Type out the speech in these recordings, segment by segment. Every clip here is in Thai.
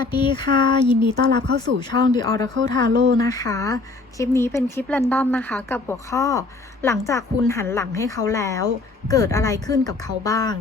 วัสดีค่ะ ยินดีต้อนรับเข้าสู่ช่อง The Oracle Tarot นะคะ คลิปนี้เป็นคลิปแรนดอมนะคะ กับหัวข้อ หลังจากคุณหันหลังให้เขาแล้ว เกิดอะไรขึ้นกับเขาบ้าง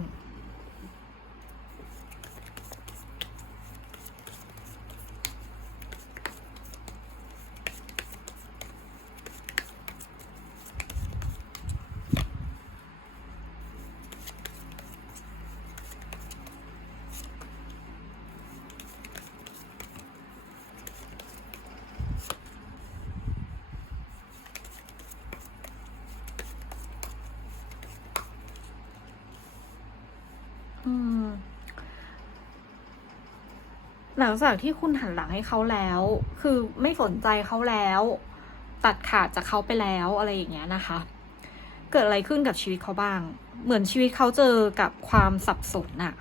หลังจากที่คุณหันหลังให้เขาแล้ว คือไม่สนใจเขาแล้ว ตัดขาดจากเขาไปแล้วอะไรอย่างเงี้ยนะคะ เกิดอะไรขึ้นกับชีวิตเขาบ้าง เหมือนชีวิตเขาเจอกับความสับสนอะ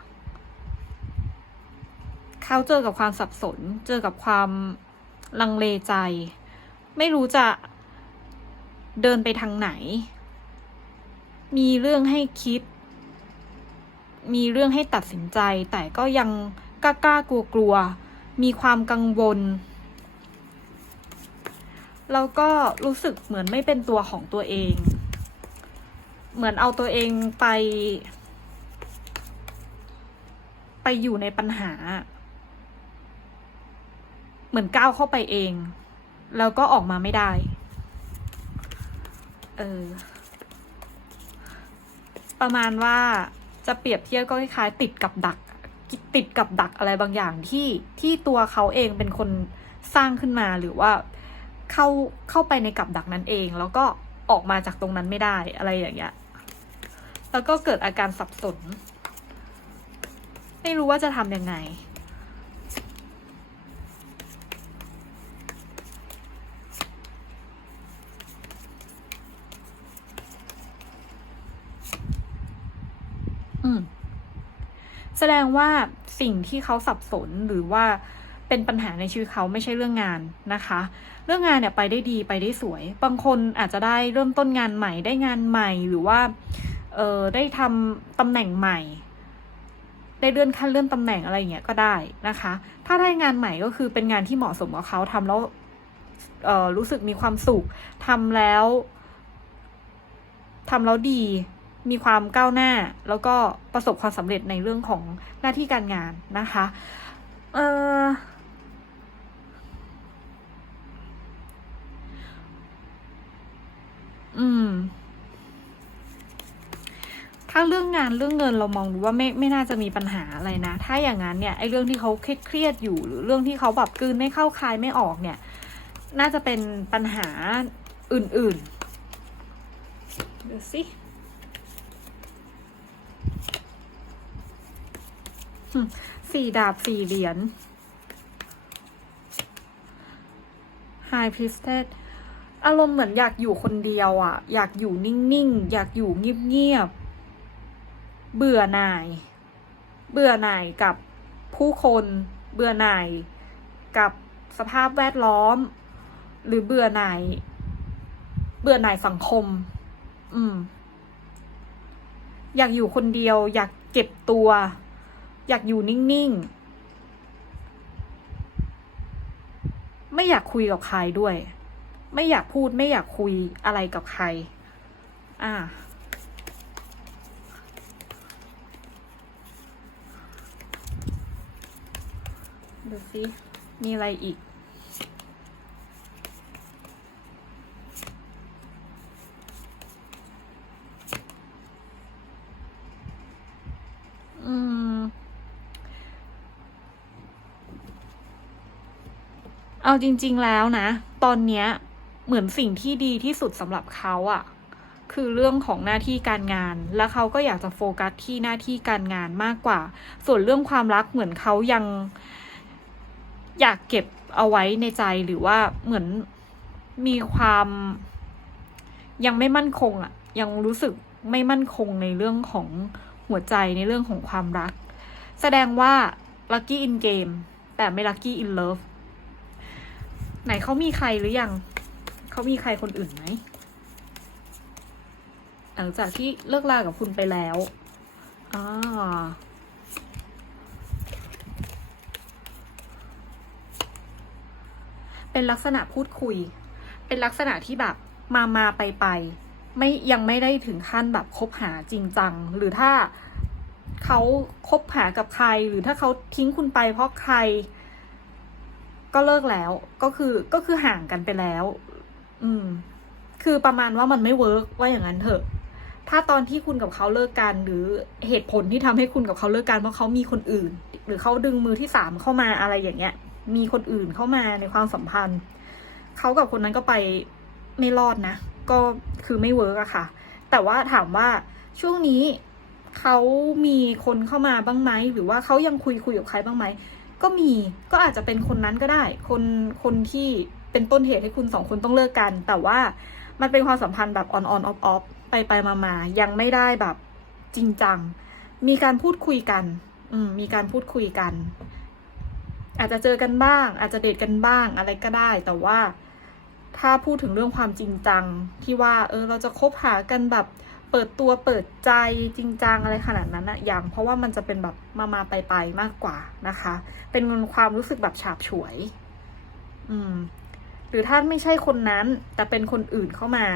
เขาเจอกับความสับสน เจอกับความลังเลใจ ไม่รู้จะเดินไปทางไหน มีเรื่องให้คิด มีเรื่องให้ตัดสินใจ แต่ก็ยัง กล้ากล้ากลัวกลัว มีความกังวล แล้วก็รู้สึกเหมือนไม่เป็นตัวของตัวเอง เหมือนเอาตัวเองไป ไปอยู่ในปัญหา เหมือนก้าวเข้าไปเอง แล้วก็ออกมาไม่ได้ เออ ประมาณว่าจะเปรียบเทียบก็คล้ายๆติดกับดัก ติดกับดักอะไรบางอย่างที่ที่ตัวเขาเองเป็นคนสร้างขึ้นมาหรือว่าเข้าเข้าไปในกับดักนั้นเอง แล้วก็ออกมาจากตรงนั้นไม่ได้อะไรอย่างเงี้ยแล้วก็เกิดอาการสับสน ไม่รู้ว่าจะทำยังไง อืม แสดงว่าสิ่งที่เขาสับสนหรือว่าเป็นปัญหาในชีวิตเขาไม่ใช่เรื่องงานนะคะ เรื่องงานเนี่ยไปได้ดีไปได้สวย บางคนอาจจะได้เริ่มต้นงานใหม่ได้งานใหม่หรือว่าเออได้ทำตำแหน่งใหม่ ได้เลื่อนขั้นเลื่อนตำแหน่งอะไรอย่างเงี้ยก็ได้นะคะ ถ้าได้งานใหม่ก็คือเป็นงานที่เหมาะสมกับเขาทำแล้วเออรู้สึกมีความสุขทำแล้วทำแล้วดี มีความก้าวหน้า แล้วก็ประสบความสำเร็จในเรื่องของหน้าที่การงานนะคะเอออืม ถ้าเรื่องงานเรื่องเงินเรามองดูว่าไม่ไม่น่าจะมีปัญหาอะไรนะ ถ้าอย่างนั้นเนี่ยไอ้เรื่องที่เขาเครียดอยู่หรือเรื่องที่เขาแบบกลืนไม่เข้าคายไม่ออกเนี่ย น่าจะเป็นปัญหาอื่นๆ ดูสิ สี่ดาบสี่เหรียญ High Priestess อารมณ์เหมือนอยากอยู่คนเดียวอะ่ะ อยากอยู่นิ่งๆ อยากอยู่เงียบๆ เบื่อหน่าย เบื่อหน่ายกับผู้คน เบื่อหน่ายกับสภาพแวดล้อม หรือเบื่อหน่าย เบื่อหน่ายสังคม อืม อยากอยู่คนเดียว อยากเก็บตัว อยากอยู่นิ่งๆ ไม่อยากคุยกับใครด้วย ไม่อยากพูดไม่อยากคุยอะไรกับใคร อ่าดูสิมีอะไรอีก เอาจริง ๆแล้วนะ ตอนเนี้ยเหมือนสิ่งที่ดีที่สุดสำหรับเขาอะ่ะ คือเรื่องของหน้าที่การงาน แล้วเขาก็อยากจะโฟกัสที่หน้าที่การงานมากกว่า ส่วนเรื่องความรักเหมือนเขายังอยากเก็บเอาไว้ในใจหรือว่าเหมือนมีความยังไม่มั่นคงอะ่ะ ยังรู้สึกไม่มั่นคงในเรื่องของหัวใจในเรื่องของความรัก แสดงว่า lucky in game แต่ไม่ lucky in love ไหนเขามีใครหรือยัง เขามีใครคนอื่นไหม หลังจากที่เลิกลากับคุณไปแล้วอ่าเป็นลักษณะพูดคุย เป็นลักษณะที่แบบมามาไปไป ไม่ยังไม่ได้ถึงขั้นแบบคบหาจริงจัง หรือถ้าเขาคบหากับใคร หรือถ้าเขาทิ้งคุณไปเพราะใคร ก็เลิกแล้วก็คือก็คือห่างกันไปแล้ว อืม คือประมาณว่ามันไม่เวิร์กว่าอย่างนั้นเถอะ ถ้าตอนที่คุณกับเขาเลิกกัน หรือเหตุผลที่ทำให้คุณกับเขาเลิกกันเพราะเขามีคนอื่น หรือเขาดึงมือที่สามเข้ามาอะไรอย่างเงี้ย มีคนอื่นเข้ามาในความสัมพันธ์เขากับคนนั้นก็ไปไม่รอดนะ ก็คือไม่เวิร์กอะค่ะ แต่ว่าถามว่าช่วงนี้เขามีคนเข้ามาบ้างไหมหรือว่าเขายังคุยคุยกับใครบ้างไหม ก็มีก็อาจจะเป็นคนนั้นก็ได้ คนคนที่เป็นต้นเหตุให้คุณสองคนต้องเลิกกัน แต่ว่ามันเป็นความสัมพันธ์แบบ on on off off ไปไปมามายังไม่ได้แบบจริงจัง มีการพูดคุยกัน อืมมีการพูดคุยกัน อาจจะเจอกันบ้าง อาจจะเดทกันบ้างอะไรก็ได้ แต่ว่าถ้าพูดถึงเรื่องความจริงจัง ที่ว่า เออ เราจะคบหากันแบบ เปิดตัวเปิดใจจริงจังอะไรขนาดนั้นอะอย่างเพราะว่ามันจะเป็นแบบมามาไปไปมากกว่านะคะ เป็นความรู้สึกแบบฉาบฉวย อืม หรือถ้าไม่ใช่คนนั้น แต่เป็นคนอื่นเข้ามา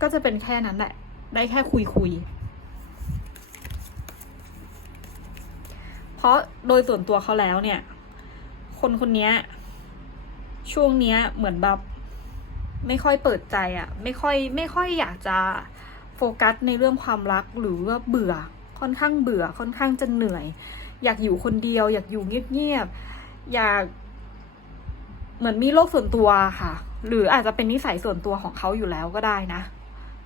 ก็จะเป็นแค่นั้นแหละ ได้แค่คุยคุยเพราะโดยส่วนตัวเขาแล้วเนี่ย คนคนนี้ช่วงเนี้ยเหมือนแบบไม่ค่อยเปิดใจอะ่ะไม่ค่อยไม่ค่อยอยากจะ ฟกัสในเรื่องความรักหรือว่าเบื่อค่อนข้างเบื่อค่อนข้างจะเหนื่อย อยากอยู่คนเดียว อยากอยู่เงียบๆอยากเหมือนมีโลกส่วนตัวค่ะ หรืออาจจะเป็นนิสัยส่วนตัวของเขาอยู่แล้วก็ได้นะ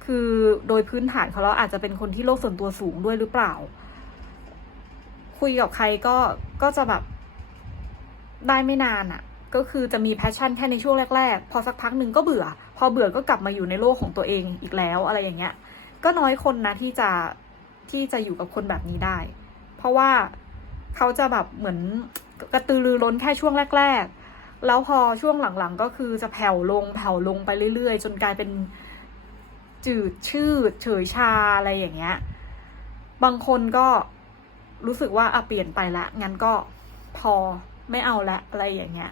คือโดยพื้นฐานเขาแล้วอาจจะเป็นคนที่โลกส่วนตัวสูงด้วยหรือเปล่า คุยกับใครก็ก็จะแบบได้ไม่นานอะ่ะ ก็คือจะมีแพชชั่นแค่ในช่วงแรก ๆ พอสักพักหนึ่งก็เบื่อ พอเบื่อก็กลับมาอยู่ในโลกของตัวเองอีกแล้วอะไรอย่างเงี้ย ก็น้อยคนนะที่จะที่จะอยู่กับคนแบบนี้ได้ เพราะว่าเขาจะแบบเหมือนกระตือรือร้นแค่ช่วงแรก ๆ แล้วพอช่วงหลังๆ ก็คือจะแผ่วลงแผ่วลงไปเรื่อย ๆ จนกลายเป็นจืดชืดเฉยชาอะไรอย่างเงี้ย บางคนก็รู้สึกว่าอะเปลี่ยนไปละ งั้นก็พอไม่เอาละอะไรอย่างเงี้ย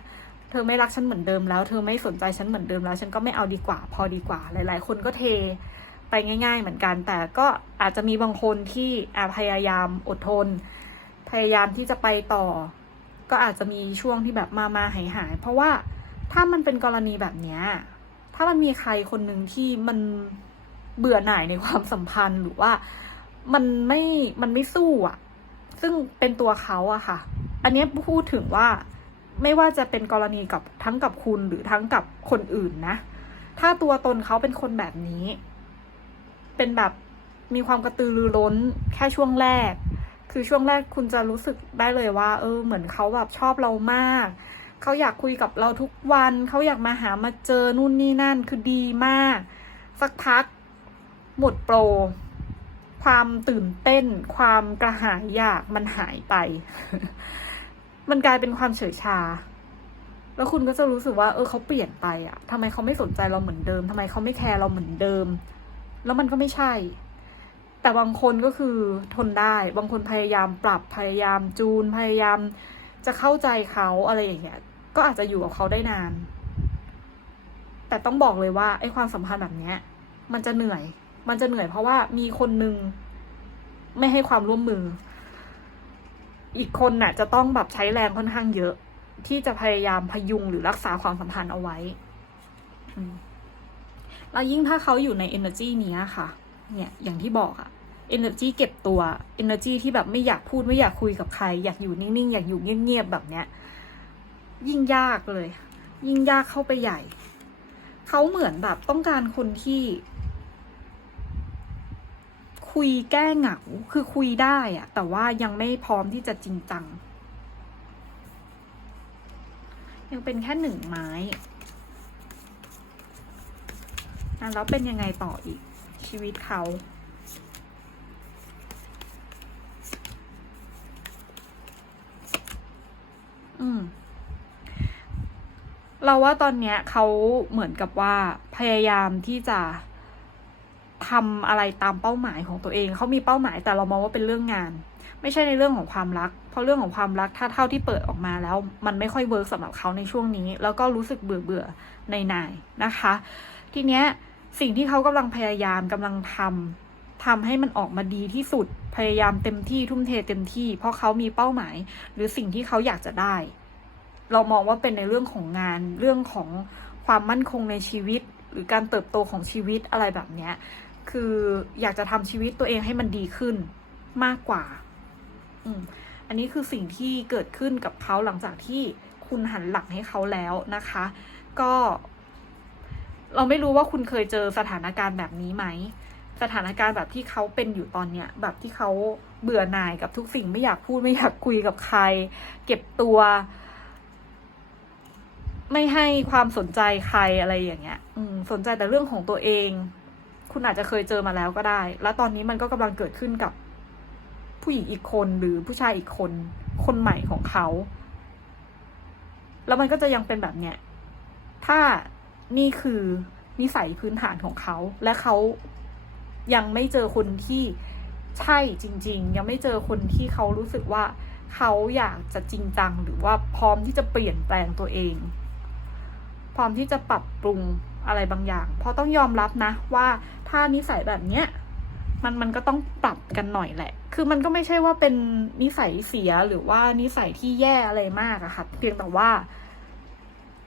เธอไม่รักฉันเหมือนเดิมแล้ว เธอไม่สนใจฉันเหมือนเดิมแล้ว ฉันก็ไม่เอาดีกว่า พอดีกว่า หลาย ๆ คนก็เท ไปง่าย ๆ เหมือนกัน แต่ก็อาจจะมีบางคนที่พยายามอดทน พยายามที่จะไปต่อ ก็อาจจะมีช่วงที่แบบมามาหายหายเพราะว่าถ้ามันเป็นกรณีแบบนี้ถ้ามันมีใครคนหนึ่งที่มันเบื่อหน่ายในความสัมพันธ์หรือว่ามันไม่มันไม่สู้อะซึ่งเป็นตัวเขาอะค่ะ อันนี้พูดถึงว่าไม่ว่าจะเป็นกรณีกับทั้งกับคุณหรือทั้งกับคนอื่นนะ ถ้าตัวตนเขาเป็นคนแบบนี้ เป็นแบบมีความกระตือรือร้นแค่ช่วงแรก คือช่วงแรกคุณจะรู้สึกได้เลยว่า เออ เหมือนเขาแบบชอบเรามาก เขาอยากคุยกับเราทุกวัน เขาอยากมาหามาเจอนู่นนี่นั่น คือดีมาก สักพัก หมดโปร ความตื่นเต้น ความกระหายอยากมันหายไป มันกลายเป็นความเฉยชาแล้วคุณก็จะรู้สึกว่าเออเขาเปลี่ยนไปอะทำไมเขาไม่สนใจเราเหมือนเดิมทำไมเขาไม่แคร์เราเหมือนเดิม แล้วมันก็ไม่ใช่ แต่บางคนก็คือทนได้ บางคนพยายามปรับพยายามจูนพยายามจะเข้าใจเขาอะไรอย่างเงี้ย ก็อาจจะอยู่กับเขาได้นาน แต่ต้องบอกเลยว่าไอ้ความสัมพันธ์แบบเนี้ย มันจะเหนื่อย มันจะเหนื่อยเพราะว่ามีคนนึงไม่ให้ความร่วมมือ อีกคนน่ะ จะต้องแบบใช้แรงค่อนข้างเยอะ ที่จะพยายามพยุงหรือรักษาความสัมพันธ์เอาไว้ อืม แล้วยิ่งถ้าเขาอยู่ใน energy เนี้ยค่ะ เนี่ย อย่างที่บอกอะ energy เก็บตัว energy ที่แบบไม่อยากพูดไม่อยากคุยกับใคร อยากอยู่นิ่งๆ อยากอยู่เงียบๆ แบบเนี้ย ยิ่งยากเลย ยิ่งยากเข้าไปใหญ่ เขาเหมือนแบบต้องการคนที่ คุยแก้เหงา คือคุยได้อะแต่ว่ายังไม่พร้อมที่จะจริงจัง ยังเป็นแค่หนึ่งไม้ อะแล้วเป็นยังไงต่ออีกชีวิตเขา อืม เราว่าตอนเนี้ยเขาเหมือนกับว่าพยายามที่จะทำอะไรตามเป้าหมายของตัวเอง เขามีเป้าหมายแต่เรามองว่าเป็นเรื่องงาน ไม่ใช่ในเรื่องของความรัก เพราะเรื่องของความรักถ้าเท่าที่เปิดออกมาแล้ว มันไม่ค่อยเวิร์กสำหรับเขาในช่วงนี้ แล้วก็รู้สึกเบื่อเบื่อในนายนะคะ ทีเนี้ย สิ่งที่เขากำลังพยายามกำลังทำทำให้มันออกมาดีที่สุด พยายามเต็มที่ทุ่มเทเต็มที่ เพราะเขามีเป้าหมาย หรือสิ่งที่เขาอยากจะได้ เรามองว่าเป็นในเรื่องของงาน เรื่องของความมั่นคงในชีวิต หรือการเติบโตของชีวิตอะไรแบบเนี้ย คืออยากจะทำชีวิตตัวเองให้มันดีขึ้นมากกว่า อืม อันนี้คือสิ่งที่เกิดขึ้นกับเขาหลังจากที่คุณหันหลังให้เขาแล้วนะคะ ก็ เราไม่รู้ว่าคุณเคยเจอสถานการณ์แบบนี้ไหม สถานการณ์แบบที่เขาเป็นอยู่ตอนเนี้ย แบบที่เขาเบื่อหน่ายกับทุกสิ่งไม่อยากพูดไม่อยากคุยกับใคร เก็บตัว ไม่ให้ความสนใจใครอะไรอย่างเงี้ย อืม สนใจแต่เรื่องของตัวเอง คุณอาจจะเคยเจอมาแล้วก็ได้ แล้วตอนนี้มันก็กำลังเกิดขึ้นกับผู้หญิงอีกคนหรือผู้ชายอีกคน คนใหม่ของเขา แล้วมันก็จะยังเป็นแบบเนี้ย ถ้า นี่คือนิสัยพื้นฐานของเขา และเขายังไม่เจอคนที่ใช่จริง ๆ ยังไม่เจอคนที่เขารู้สึกว่าเขาอยากจะจริงจังหรือว่าพร้อมที่จะเปลี่ยนแปลงตัวเอง พร้อมที่จะปรับปรุงอะไรบางอย่าง เพราะต้องยอมรับนะว่าถ้านิสัยแบบเนี้ยมันมันก็ต้องปรับกันหน่อยแหละ คือมันก็ไม่ใช่ว่าเป็นนิสัยเสียหรือว่านิสัยที่แย่อะไรมากอะค่ะ เพียงแต่ว่า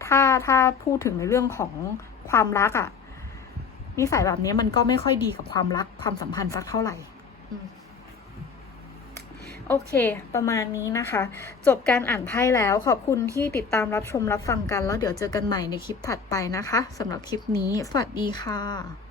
ถ้าถ้าพูดถึงในเรื่องของความรักอะนิสัยแบบนี้มันก็ไม่ค่อยดีกับความรักความสัมพันธ์สักเท่าไหร่อืมโอเค ประมาณนี้นะคะ จบการอ่านไพ่แล้วขอบคุณที่ติดตามรับชมรับฟังกัน แล้วเดี๋ยวเจอกันใหม่ในคลิปถัดไปนะคะสำหรับคลิปนี้ สวัสดีค่ะ